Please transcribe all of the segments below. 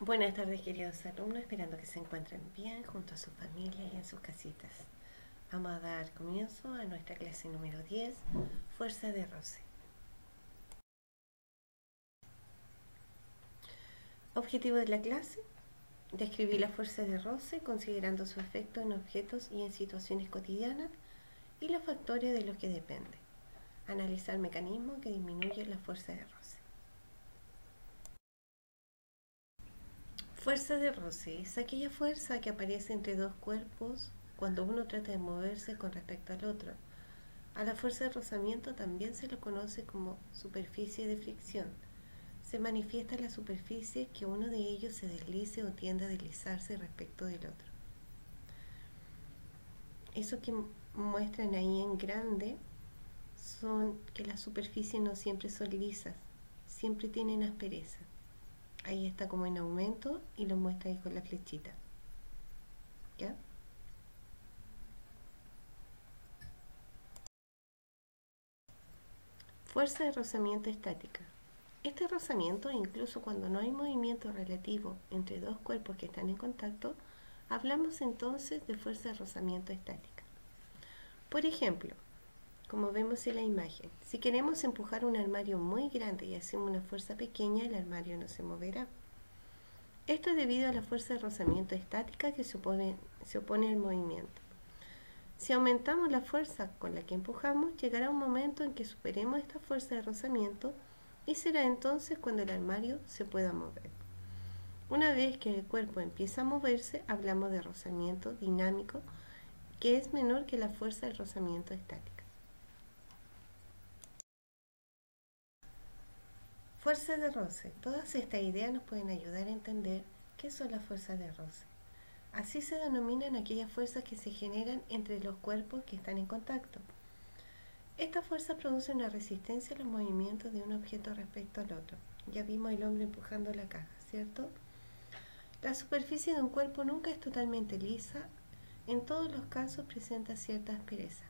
Buenas tardes, queridos alumnos, esperando que se encuentren bien junto a sus familias y en sus casitas. Vamos a dar comienzo a nuestra clase número 10, Fuerza de roce. Objetivo de la clase: describir la fuerza de roce considerando su efecto en objetos y en situaciones cotidianas y los factores de los que depende. Analizar mecanismos que disminuyen la fuerza de roce. Fuerza de roce es aquella fuerza que aparece entre dos cuerpos cuando uno trata de moverse con respecto al otro. A la fuerza de rozamiento también se lo conoce como superficie de fricción. Se manifiesta en la superficie que uno de ellos se deslice o tiende a deslizarse respecto del otro. Eso que muestran ahí en grande son que las superficies no siempre son lisas, siempre tienen aspereza. Ahí está como en aumento y lo muestra ahí con la flechita. ¿Ya? Fuerza de rozamiento estática. Este rozamiento, incluso cuando no hay movimiento relativo entre dos cuerpos que están en contacto, hablamos entonces de fuerza de rozamiento estática. Por ejemplo, como vemos en la imagen, si queremos empujar un armario muy grande y hacemos una fuerza pequeña, el armario no se moverá. Esto es debido a la fuerza de rozamiento estática que se opone al movimiento. Si aumentamos la fuerza con la que empujamos, llegará un momento en que superemos esta fuerza de rozamiento y será entonces cuando el armario se pueda mover. Una vez que el cuerpo empieza a moverse, hablamos de rozamiento dinámico, que es menor que la fuerza del rozamiento estática. Fuerzas de roce. Todas estas ideas nos pueden ayudar a entender qué son las fuerzas de roce. Así se denominan aquellas fuerzas que se generan entre los cuerpos que están en contacto. Esta fuerza produce una resistencia a los movimientos de un objeto respecto al otro. Ya vimos el hombre empujando la caja, ¿cierto? La superficie de un cuerpo nunca es totalmente lisa, en todos los casos presenta cierta aspereza.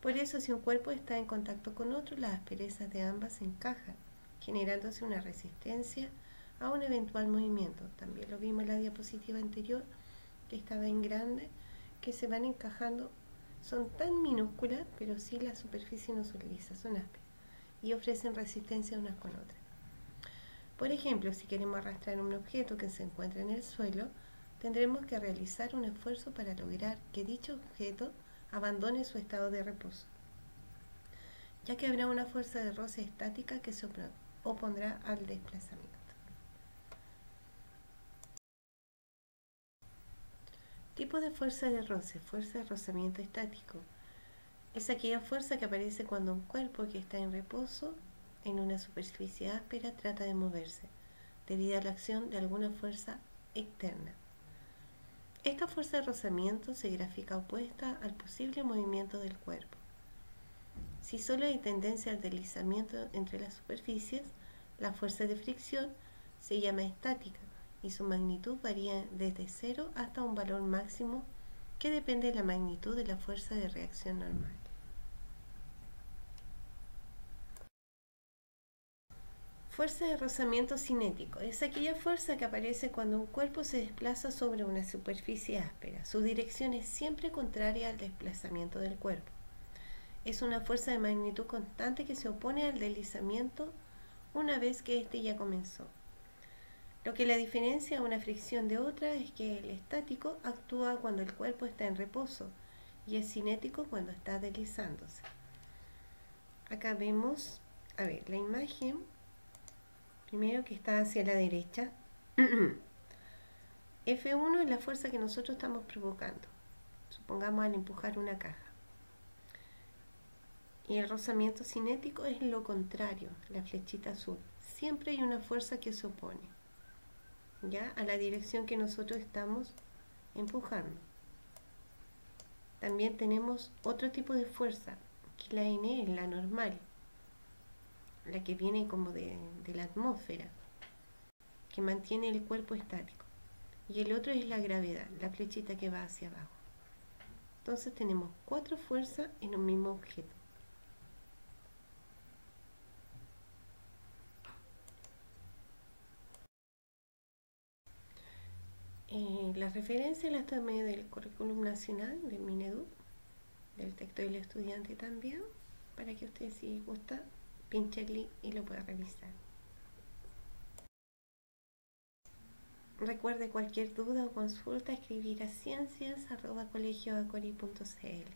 Por eso, si un cuerpo está en contacto con otro, las asperezas de ambas se encajan, generándose una resistencia a un eventual movimiento. También lo vimos en la diapositiva anterior, que estaba en grande, que se van encajando. Son tan minúsculas, pero sí las superficies no son lisas, son ásperas y ofrecen resistencia unas con otras. Por ejemplo, si queremos arrastrar un objeto que se encuentra en el suelo, tendremos que realizar un esfuerzo para lograr que dicho objeto abandone su estado de reposo, ya que habrá una fuerza de roce estática que se opondrá al desplazamiento. Tipo de fuerza de roce: fuerza de rozamiento estático. Es aquella fuerza que aparece cuando un cuerpo que está en reposo en una superficie áspera trata de moverse, debido a la acción de alguna fuerza externa. Esta fuerza de rozamiento se grafica opuesta al posible movimiento del cuerpo. Si solo hay tendencia al deslizamiento entre las superficies, la fuerza de fricción se llama estática y su magnitud varía desde 0 hasta un valor máximo que depende de la magnitud de la fuerza de reacción normal. Fuerza de rozamiento cinético. Es aquella fuerza que aparece cuando un cuerpo se desplaza sobre una superficie áspera. Su dirección es siempre contraria al desplazamiento del cuerpo. Es una fuerza de magnitud constante que se opone al deslizamiento una vez que éste ya comenzó. Lo que la diferencia a una fricción de otra es que el estático actúa cuando el cuerpo está en reposo y es cinético cuando está deslizándose. Acá vemos, la imagen, primero que está hacia la derecha. F1 es la fuerza que nosotros estamos provocando, supongamos al empujar una caja. Y el rozamiento cinético es lo contrario, la flechita azul. Siempre hay una fuerza que se opone, ¿ya?, a la dirección que nosotros estamos empujando. También tenemos otro tipo de fuerza, que la N es la normal, la que viene como de la atmósfera, que mantiene el cuerpo estático. Y el otro es la gravedad, la flechita que va hacia abajo. Entonces tenemos 4 fuerzas en un mismo objeto. Las referencias las tomé del currículum nacional del Minedu, del texto del estudiante también, para que usted, si gusta, pinche el link y lo pueda revisar. Recuerde, cualquier duda o consulta, escribir a ciencias@colegioacori.cl.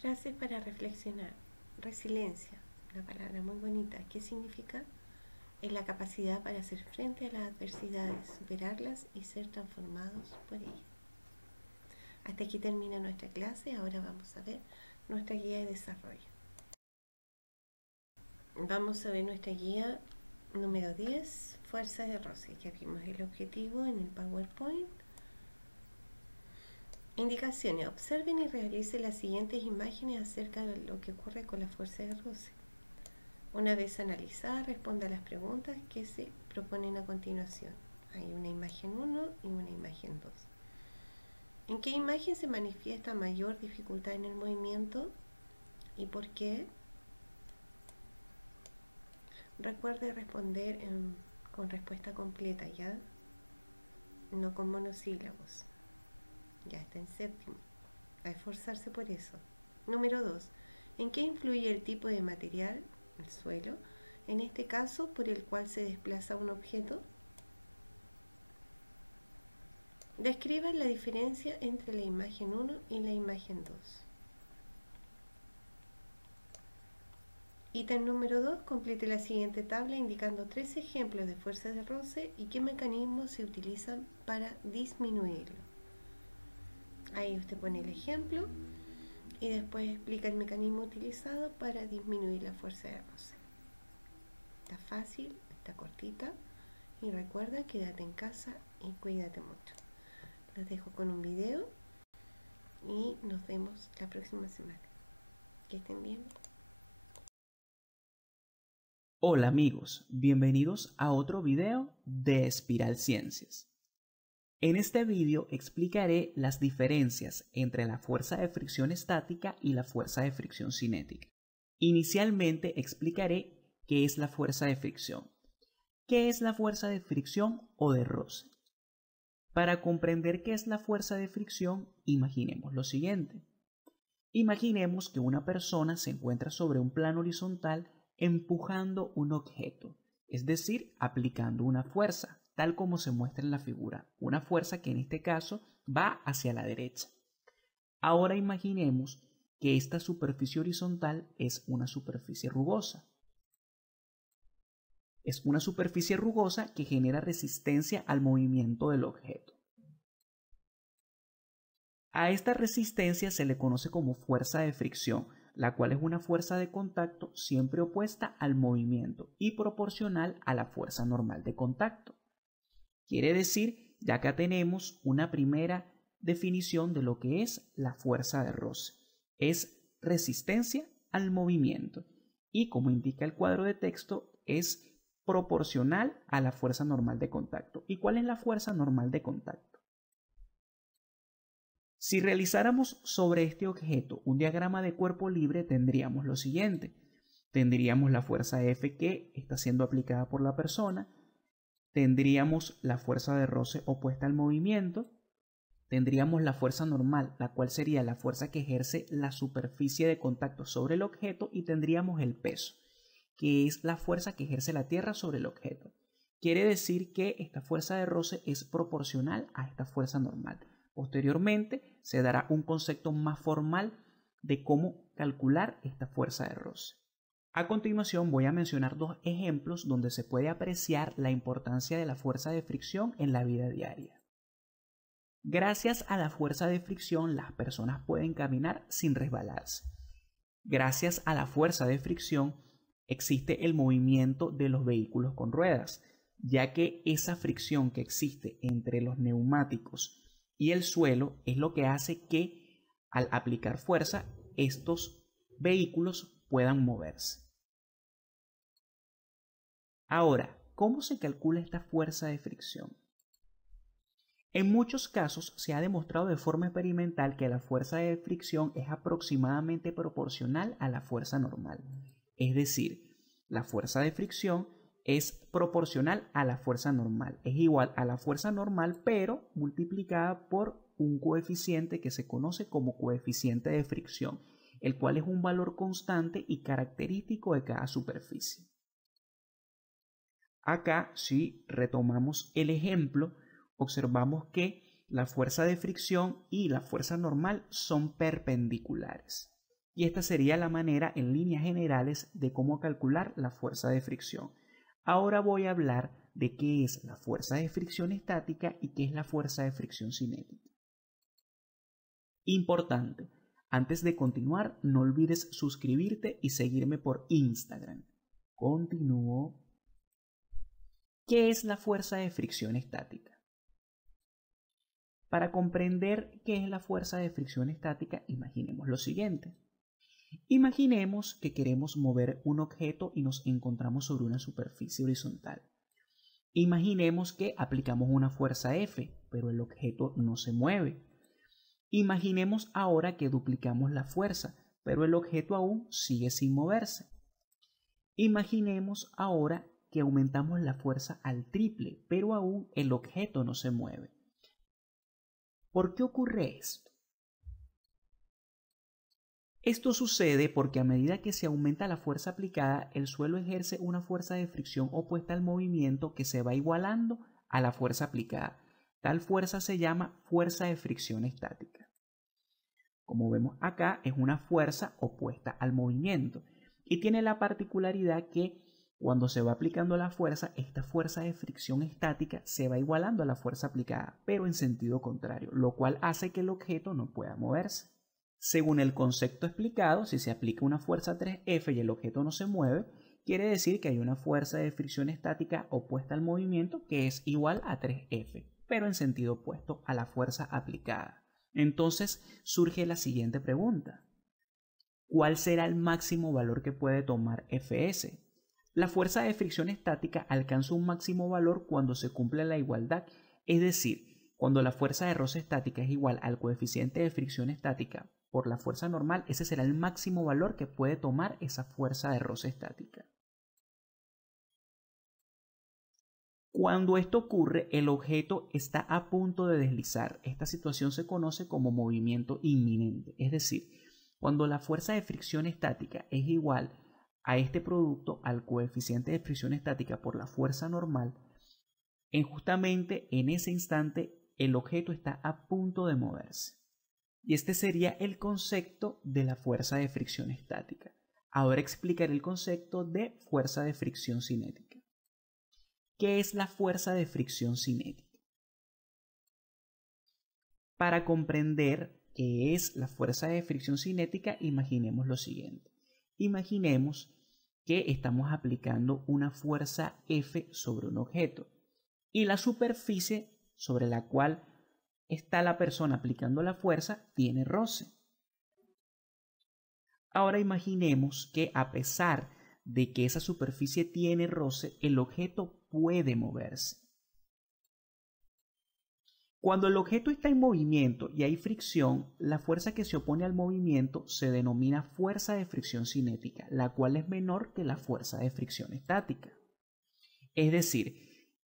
Frases para reflexionar. Resiliencia, una palabra muy bonita. ¿Qué significa? Es la capacidad para hacer frente a las adversidades, superarlas y ser transformados por ellas. Hasta aquí termina nuestra clase. Ahora vamos a ver nuestra guía de desarrollo. Vamos a ver nuestra guía número 10, fuerza de roce. Ya vimos el objetivo en el PowerPoint. Indicaciones. Observen y realicen las siguientes imágenes acerca de lo que ocurre con la fuerza de roce. Una vez analizada, responda a las preguntas que se proponen a continuación. Hay una imagen 1 y una imagen 2. ¿En qué imagen se manifiesta mayor dificultad en el movimiento y por qué? Recuerde responder con respuesta completa, ¿ya? No con monosílabos. Ya está en séptimo. A esforzarse por eso. Número 2. ¿En qué influye el tipo de material, el suelo, en este caso por el cual se desplaza un objeto? Describan la diferencia entre la imagen 1 y la imagen 2. Ítem número 2. Complete la siguiente tabla indicando 3 ejemplos de fuerzas de roce y qué mecanismos se utilizan para disminuirlo. Ahí usted pone el ejemplo y después explica el mecanismo utilizado para disminuir la fuerza de roce. Está fácil, está cortita y recuerda, quédate en casa y cuídate mucho. Los dejo con un video y nos vemos la próxima semana. Que estén bien. Hola amigos, bienvenidos a otro video de Espiral Ciencias. En este video explicaré las diferencias entre la fuerza de fricción estática y la fuerza de fricción cinética. Inicialmente explicaré qué es la fuerza de fricción. ¿Qué es la fuerza de fricción o de roce? Para comprender qué es la fuerza de fricción, imaginemos lo siguiente. Imaginemos que una persona se encuentra sobre un plano horizontal empujando un objeto, es decir, aplicando una fuerza, tal como se muestra en la figura, una fuerza que en este caso va hacia la derecha. Ahora imaginemos que esta superficie horizontal es una superficie rugosa. Es una superficie rugosa que genera resistencia al movimiento del objeto. A esta resistencia se le conoce como fuerza de fricción, la cual es una fuerza de contacto siempre opuesta al movimiento y proporcional a la fuerza normal de contacto. Quiere decir, ya acá tenemos una primera definición de lo que es la fuerza de roce. Es resistencia al movimiento y, como indica el cuadro de texto, es proporcional a la fuerza normal de contacto. ¿Y cuál es la fuerza normal de contacto? Si realizáramos sobre este objeto un diagrama de cuerpo libre, tendríamos lo siguiente. Tendríamos la fuerza F que está siendo aplicada por la persona, tendríamos la fuerza de roce opuesta al movimiento, tendríamos la fuerza normal, la cual sería la fuerza que ejerce la superficie de contacto sobre el objeto, y tendríamos el peso, que es la fuerza que ejerce la Tierra sobre el objeto. Quiere decir que esta fuerza de roce es proporcional a esta fuerza normal. Posteriormente se dará un concepto más formal de cómo calcular esta fuerza de roce. A continuación voy a mencionar dos ejemplos donde se puede apreciar la importancia de la fuerza de fricción en la vida diaria. Gracias a la fuerza de fricción las personas pueden caminar sin resbalarse. Gracias a la fuerza de fricción existe el movimiento de los vehículos con ruedas, ya que esa fricción que existe entre los neumáticos y el suelo es lo que hace que al aplicar fuerza estos vehículos puedan moverse. Ahora, ¿cómo se calcula esta fuerza de fricción? En muchos casos se ha demostrado de forma experimental que la fuerza de fricción es aproximadamente proporcional a la fuerza normal. Es decir, la fuerza de fricción es proporcional a la fuerza normal. Es igual a la fuerza normal, pero multiplicada por un coeficiente que se conoce como coeficiente de fricción, el cual es un valor constante y característico de cada superficie. Acá, si retomamos el ejemplo, observamos que la fuerza de fricción y la fuerza normal son perpendiculares. Y esta sería la manera en líneas generales de cómo calcular la fuerza de fricción. Ahora voy a hablar de qué es la fuerza de fricción estática y qué es la fuerza de fricción cinética. Importante, antes de continuar, no olvides suscribirte y seguirme por Instagram. Continúo. ¿Qué es la fuerza de fricción estática? Para comprender qué es la fuerza de fricción estática, imaginemos lo siguiente. Imaginemos que queremos mover un objeto y nos encontramos sobre una superficie horizontal. Imaginemos que aplicamos una fuerza F, pero el objeto no se mueve. Imaginemos ahora que duplicamos la fuerza, pero el objeto aún sigue sin moverse. Imaginemos ahora que aumentamos la fuerza al triple, pero aún el objeto no se mueve. ¿Por qué ocurre esto? Esto sucede porque a medida que se aumenta la fuerza aplicada, el suelo ejerce una fuerza de fricción opuesta al movimiento que se va igualando a la fuerza aplicada. Tal fuerza se llama fuerza de fricción estática. Como vemos acá, es una fuerza opuesta al movimiento y tiene la particularidad que cuando se va aplicando la fuerza, esta fuerza de fricción estática se va igualando a la fuerza aplicada, pero en sentido contrario, lo cual hace que el objeto no pueda moverse. Según el concepto explicado, si se aplica una fuerza 3F y el objeto no se mueve, quiere decir que hay una fuerza de fricción estática opuesta al movimiento que es igual a 3F, pero en sentido opuesto a la fuerza aplicada. Entonces surge la siguiente pregunta. ¿Cuál será el máximo valor que puede tomar Fs? La fuerza de fricción estática alcanza un máximo valor cuando se cumple la igualdad, es decir, cuando la fuerza de roce estática es igual al coeficiente de fricción estática por la fuerza normal, ese será el máximo valor que puede tomar esa fuerza de roce estática. Cuando esto ocurre, el objeto está a punto de deslizar. Esta situación se conoce como movimiento inminente, es decir, cuando la fuerza de fricción estática es igual a este producto al coeficiente de fricción estática por la fuerza normal, justamente en ese instante el objeto está a punto de moverse. Y este sería el concepto de la fuerza de fricción estática. Ahora explicaré el concepto de fuerza de fricción cinética. ¿Qué es la fuerza de fricción cinética? Para comprender qué es la fuerza de fricción cinética, imaginemos lo siguiente. Imaginemos que estamos aplicando una fuerza F sobre un objeto y la superficie sobre la cual está la persona aplicando la fuerza tiene roce. Ahora imaginemos que a pesar de que esa superficie tiene roce, el objeto puede moverse. Cuando el objeto está en movimiento y hay fricción, la fuerza que se opone al movimiento se denomina fuerza de fricción cinética, la cual es menor que la fuerza de fricción estática. Es decir,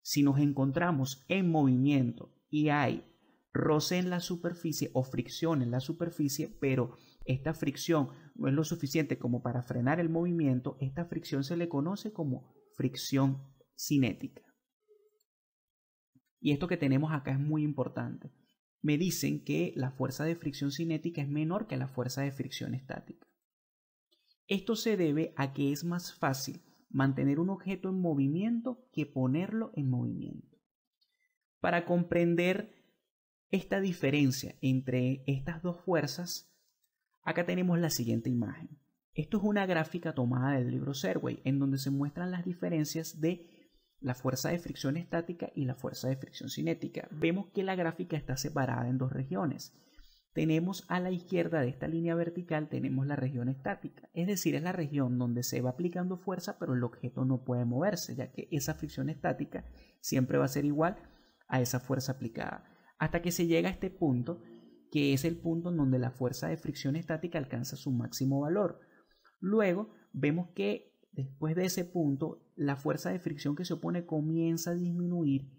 si nos encontramos en movimiento y hay roce en la superficie o fricción en la superficie, pero esta fricción no es lo suficiente como para frenar el movimiento, esta fricción se le conoce como fricción cinética. Y esto que tenemos acá es muy importante. Me dicen que la fuerza de fricción cinética es menor que la fuerza de fricción estática. Esto se debe a que es más fácil mantener un objeto en movimiento que ponerlo en movimiento. Para comprender esta diferencia entre estas dos fuerzas, acá tenemos la siguiente imagen. Esto es una gráfica tomada del libro Serway, en donde se muestran las diferencias de la fuerza de fricción estática y la fuerza de fricción cinética. Vemos que la gráfica está separada en dos regiones. Tenemos a la izquierda de esta línea vertical, tenemos la región estática, es decir, es la región donde se va aplicando fuerza, pero el objeto no puede moverse, ya que esa fricción estática siempre va a ser igual a esa fuerza aplicada, hasta que se llega a este punto, que es el punto en donde la fuerza de fricción estática alcanza su máximo valor. Luego vemos que después de ese punto, la fuerza de fricción que se opone comienza a disminuir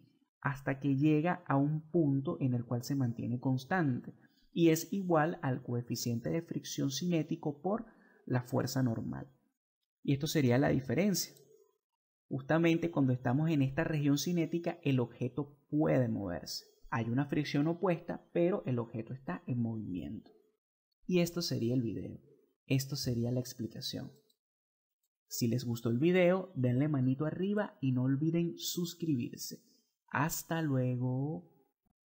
hasta que llega a un punto en el cual se mantiene constante y es igual al coeficiente de fricción cinético por la fuerza normal. Y esto sería la diferencia. Justamente cuando estamos en esta región cinética, el objeto puede moverse. Hay una fricción opuesta, pero el objeto está en movimiento. Y esto sería el video. Esto sería la explicación. Si les gustó el video, denle manito arriba y no olviden suscribirse. Hasta luego.